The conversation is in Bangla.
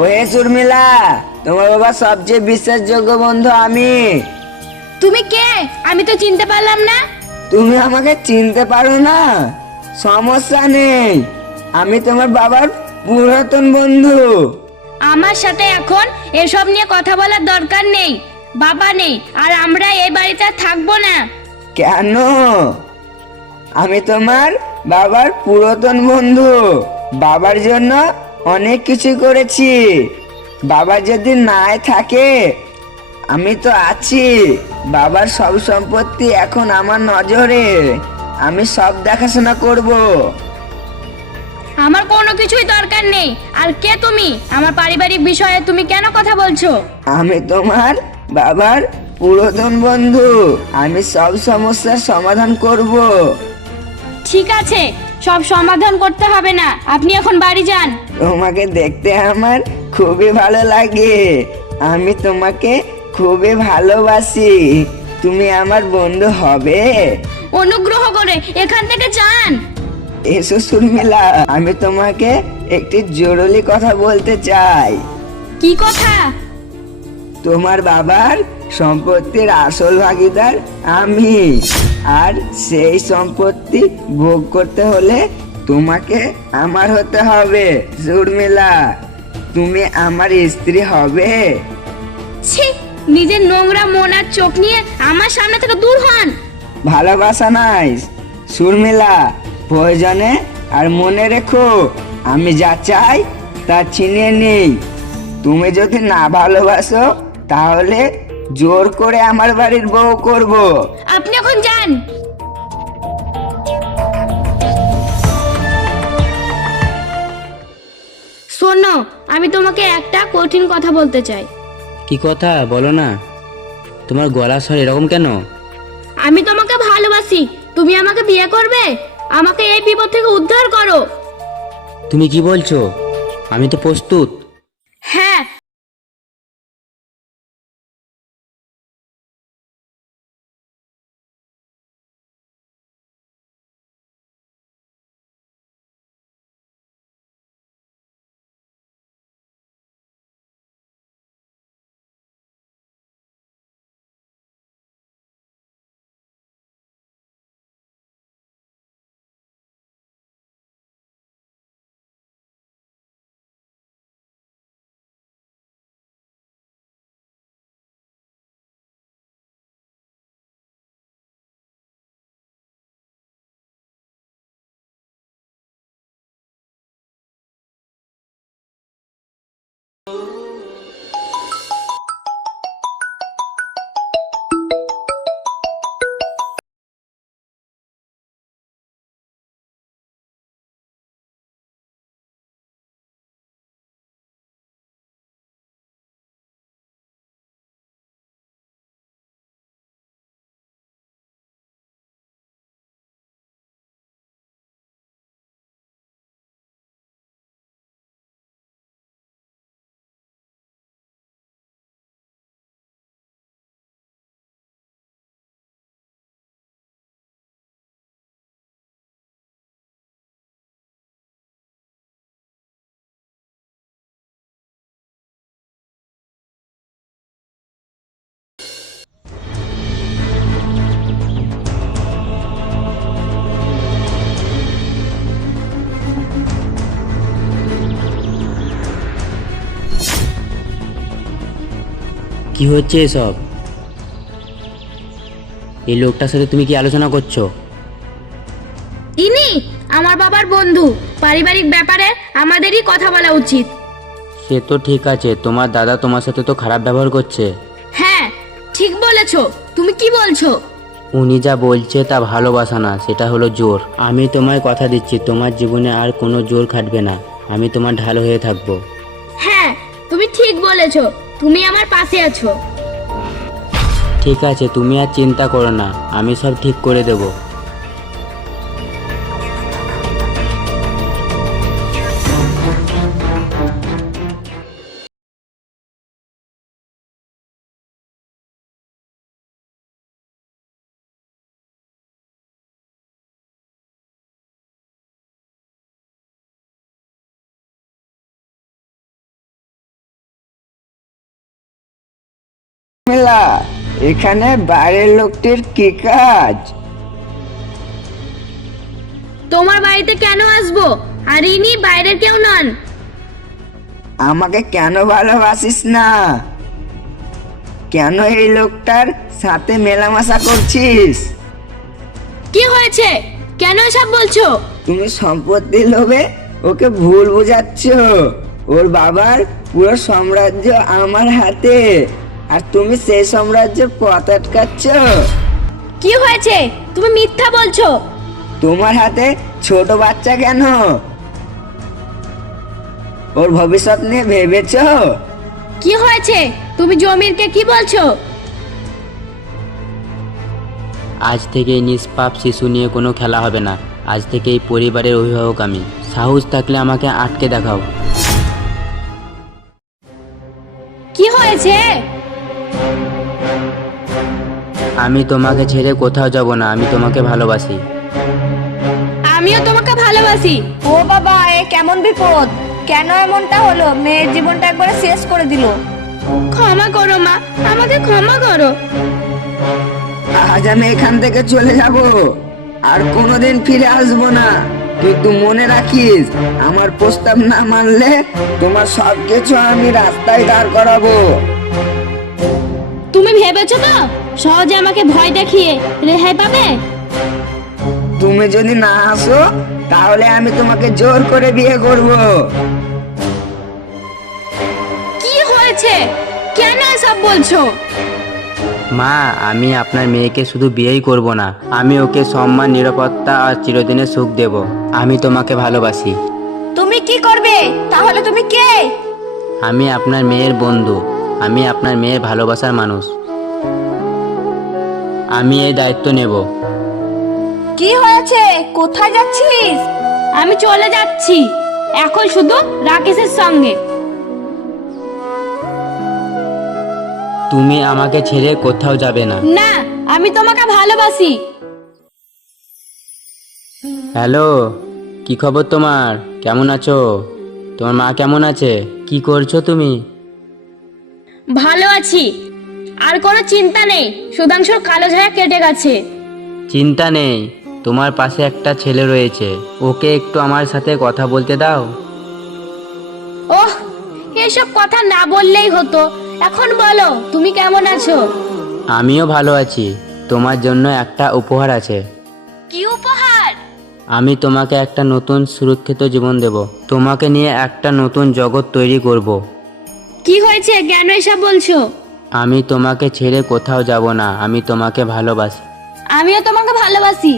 ওহে শর্মিলা, তোমার বাবা সবচেয়ে বিশ্বাসযোগ্য বন্ধু আমি। তুমি কে? আমি তো চিনতে পারলাম না। তুমি আমাকে চিনতে পারো না? সমস্যা নেই, আমি তোমার বাবার পুরাতন বন্ধু। আমার সাথে এখন এসব নিয়ে কথা বলার দরকার নেই। বাবা নেই আর আমরা এই বাড়িতে আর থাকবো না। কেন? আমি তোমার বাবার পুরাতন বন্ধু। বাবার জন্য অনেক কিছু করেছি। বাবা যদি নাই থাকে, আমি তো আছি। বাবার সব সম্পত্তি এখন আমার নজরে। আমি সব দেখাশোনা করব। আমার কোনো কিছুই দরকার নেই। আর কে তুমি? আমার পারিবারিক বিষয়ে তুমি কেন কথা বলছো? আমি তোমার বাবার পুরাতন বন্ধু। আমি সব সমস্যার সমাধান করব। ঠিক আছে, সব সমাধান করতে হবে না, আপনি এখন বাড়ি যান। তোমাকে দেখতে আমার খুবই ভালো লাগে। আমি তোমাকে খুবই ভালোবাসি। তুমি আমার বন্ধু হবে? অনুগ্রহ করে এখান থেকে যান। এসো শর্মিলা, আমি তোমাকে একটি জরুরি কথা বলতে চাই। কি কথা? তোমার বাবার সম্পত্তির আসল ভাগীদার আমি। আর সেই সম্পত্তি ভোগ করতে হলে তোমাকে আমার হতে হবে। শর্মিলা, তুমি আমার স্ত্রী হবে? ছি, নিজের নোংরা মন আর চোখ নিয়ে আমার সামনে থেকে দূর হন। ভালোবাসা নাই শর্মিলা, প্রয়োজনে আর মনে রেখো, আমি যা চাই তা ছিনিয়ে নেই। তুমি যদি না ভালোবাসো তাহলে জোর করে আমার বাড়ির বউ করব। আপনি এখন যান। শোনো, আমি তোমাকে একটা কঠিন কথা বলতে চাই। কি কথা বলো না? তোমার গলার স্বর এরকম কেন? আমি তোমাকে ভালোবাসি। তুমি আমাকে বিয়ে করবে? আমাকে এই বিপদ থেকে উদ্ধার করো। তুমি কি বলছো? আমি তো প্রস্তুত। হ্যাঁ। কি হচ্ছে এসব? এই লোকটার সাথে তুমি কি আলোচনা করছো? ইনি আমার বাবার বন্ধু। পারিবারিক ব্যাপারে আমাদেরই কথা বলা উচিত। সে তো ঠিক আছে, তোমার দাদা তোমার সাথে তো খারাপ ব্যবহার করছে। হ্যাঁ, ঠিক বলেছো। তুমি কি বলছো? উনি যা বলছে তা ভালোবাসা না, সেটা হলো জোর। আমি তোমায় কথা দিচ্ছি, তোমার জীবনে আর কোনো জোর খাটবে না। আমি তোমার ঢাল হয়ে থাকবো। হ্যাঁ, তুমি ঠিক বলেছো। তুমি আমার পাশে আছো। ঠিক আছে, তুমি আর চিন্তা করো না, আমি সব ঠিক করে দেবো। মেলা এখানে বাইরের লোকটির কি কাজ? তোমার বাড়িতে কেন আসবো? আর ইনি বাইরের কেউ নন। আমাকে কেন ভালোবাসিস না? কেন এই লোকটার সাথে মেলামেশা করছিস? কি হয়েছে? কেন এসব বলছো? তুমি সম্পত্তি লোভে ওকে ভুল বোঝাচ্ছ। ওর বাবার পুরো সাম্রাজ্য আমার হাতে, আর তুমি সেই সাম্রাজ্যের পথ আটকাচ্ছ। কি হয়েছে? তুমি মিথ্যা বলছো। তোমার হাতে ছোট বাচ্চা কেন? ওর ভবিষ্যৎ নিয়ে ভেবেছো? কি হয়েছে? তুমি জমিরকে কি বলছো? আজ থেকে এই নিষ্পাপ শিশু নিয়ে কোনো খেলা হবে না। আজ থেকে এই পরিবারের অভিভাবক আমি। সাহস থাকলে আমাকে আটকে দেখাও। কি হয়েছে? আমি তোমাকে ছেড়ে কোথাও যাব না। আমি তোমাকে ভালোবাসি। আমিও তোমাকে ভালোবাসি। ও বাবা, এ কেমন বিপদ! কেন এমনটা হলো? মেয়ের জীবনটা একবারে শেষ করে দিল। ক্ষমা করো মা, আমাকে ক্ষমা করো। আজ আমি এখান থেকে চলে যাব, আর কোনোদিন ফিরে আসবো না। কিন্তু মনে রাখিস, আমার প্রস্তাব না মানলে তোমার সবকিছু আমি রাস্তায় দাঁড় করাবো। তুমি ভেবেছো তো সহজে আমাকে ভয় দেখিয়ে রেহাই পাবে? তুমি যদি না আসো, তাহলে আমি তোমাকে জোর করে বিয়ে করব। কি হয়েছে? কেন এসব বলছো? মা, আমি আপনার মেয়েকে শুধু বিয়েই করব না, আমি ওকে সম্মান, নিরাপত্তা আর চিরদিনের সুখ দেব। আমি তোমাকে ভালোবাসি। তুমি কি করবে? তাহলে তুমি কে? আমি আপনার মেয়ের বন্ধু। আমি আপনার মেয়ের ভালোবাসার মানুষ। আমি এই দায়িত্ব নেব। কি হয়েছে? কোথায় যাচ্ছিস? আমি চলে যাচ্ছি, এখন শুধু রাকেশের সঙ্গে। তুমি আমাকে ছেড়ে কোথাও যাবে না। না, আমি তোমাকে ভালোবাসি। হ্যালো, কি খবর তোমার? কেমন আছো? তোমার মা কেমন আছে? কি করছো তুমি? ভালো আছি, আর কোনো চিন্তা নেই। সুধাংশুর কালো ছায়া কেটে গেছে। চিন্তা নেই, তোমার পাশে একটা ছেলে রয়েছে। ওকে একটু আমার সাথে কথা বলতে দাও। ওহ, এসব কথা না বললেই হতো। এখন বলো, তুমি কেমন আছো? আমিও ভালো আছি। তোমার জন্য একটা উপহার আছে। কি উপহার? আমি তোমাকে একটা নতুন সুরক্ষিত জীবন দেব। তোমাকে নিয়ে একটা নতুন জগৎ তৈরি করব। কি হয়েছে? কেন এসব বলছো? আমি তোমাকে ছেড়ে কোথাও যাব না। আমি তোমাকে ভালোবাসি। আমিও তোমাকে ভালোবাসি।